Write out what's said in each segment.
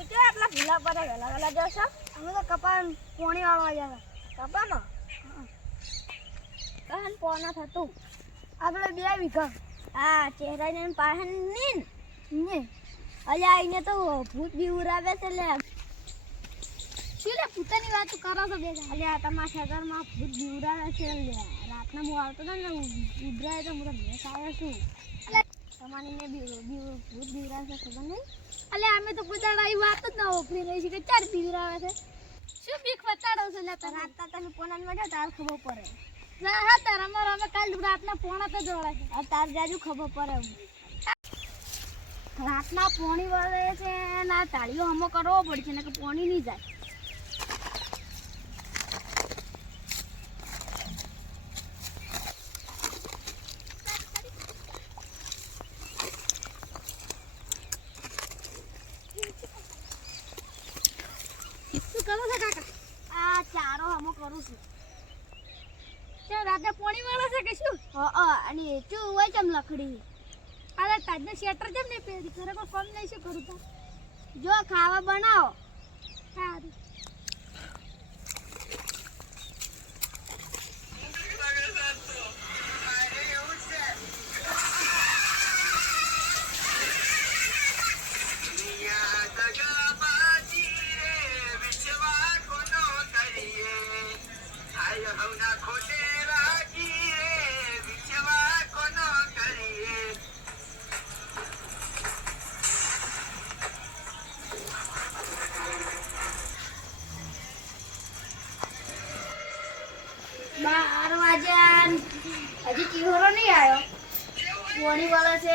તમે કે આટલા ભૂલા પર વેલા વેલા જાવ છો? અમે તો કપાન પોણી વાળવા ગયા કપાનો કહન પોના થતું આપણે 2 વીઘા આ ચહેરાને પાહન નીન ને અલ્યા આઈને તો ભૂત બી ઉરાવે છે લે શું લે પૂતાની વાત કરો છો બે અલ્યા તમારા ઘરમાં ભૂત બી ઉરાવે છે લે રાતના હું આવતો તો ને ઉભરાય તો મને ભેસ આવે છું તમારી ને બી ભૂત બી ઉરાવે છે ખબર નહીં અલ્યા અમે તો કોઈ દાડા આવી વાત જ ના ઓપરી રહી છે કે 4 બીવરાવે છે શું બીક વતાડો છો લે તમે રાતના તમે પોનાન મળ્યો તાર ખબર પડે ના હા તાર અમે કાલ રાતના પોણા તો જોડે છે આ તાર જાજુ ખબર પડે રાતના પોણી વળે છે ના તાળીઓ હમો કરવો પડશે ને કે પોણી નહીં જાય શું કરો છો કાકા આ ચારો હમો કરું છું તે રાતે પોણી વાળો છે કે શું અને ચું હોય ચમ લખડી અરે તાજને શેટર જેમ ને પેરી ઘરે કોઈ કોમ નહીં શું કરું તા જો ખાવા બનાવો સારું બાર વાગ્યા હજી ચીહોરો નહીં આવ્યો પોણી વાળા છે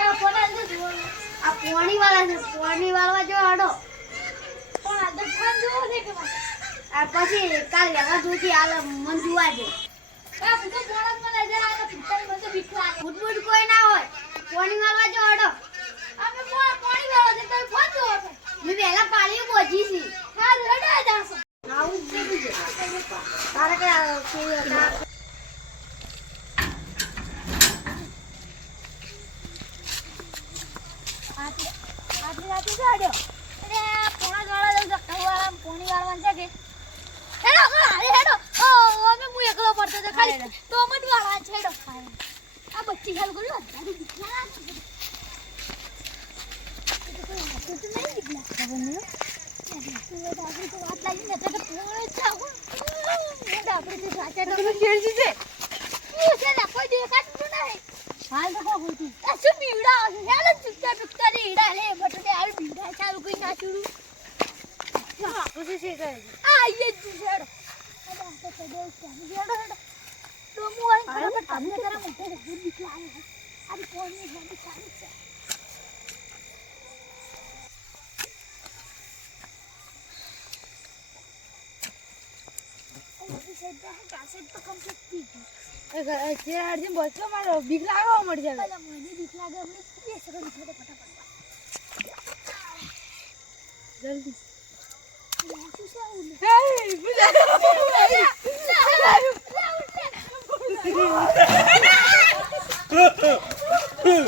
આ પોણી વાળા છે પોણી વાળવા જો હડો પણ આ તો ફોન જોવો છે કે આ પછી કાલ વેલા સુધી હાલ મન જોવા છે આ બધો બોળત મને જરા આ પિક્ચર મને બીક લાગે ફૂટબૂટ કોઈ ના હોય પોણી વાળવા જો હડો અમે પોણી વાળો છે તો ફોન જોવો છે મેં વહેલા પાળીઓ પહોંચી છી હા રડા જાસો આવું જ છે તારે કે આટલી રાતે ગાડ્યો અરે પોણા ગાળા જઉં કવાળા પોણી વાળવાનું છે કે હેડો હારે હેડો ઓ અમે હું એકલો પડતો તો ખાલી તો મત વાળા છેડો આ બચ્ચી હાલ ગયો તારી દીકરા હાલ તો કોઈ આ શું બીવડા છે હેલ ચુક્તા ચુક્તા ને ઈડા લે બટને આ બીવડા ચાલુ કોઈ ના છોડું હા પછી છે કહે આ ये છેડો આ તો છેડો છેડો તો મુ આઈ બરાબર તમને જરા મોટે ભૂત બીક લાગે આ કોની બધી ચાલુ છે અર્જુન બચો મારો બીક લાગવા મળશે મને બીક લાગે અમને 2 સેકન્ડ ફટાફટ જલ્દી Hey,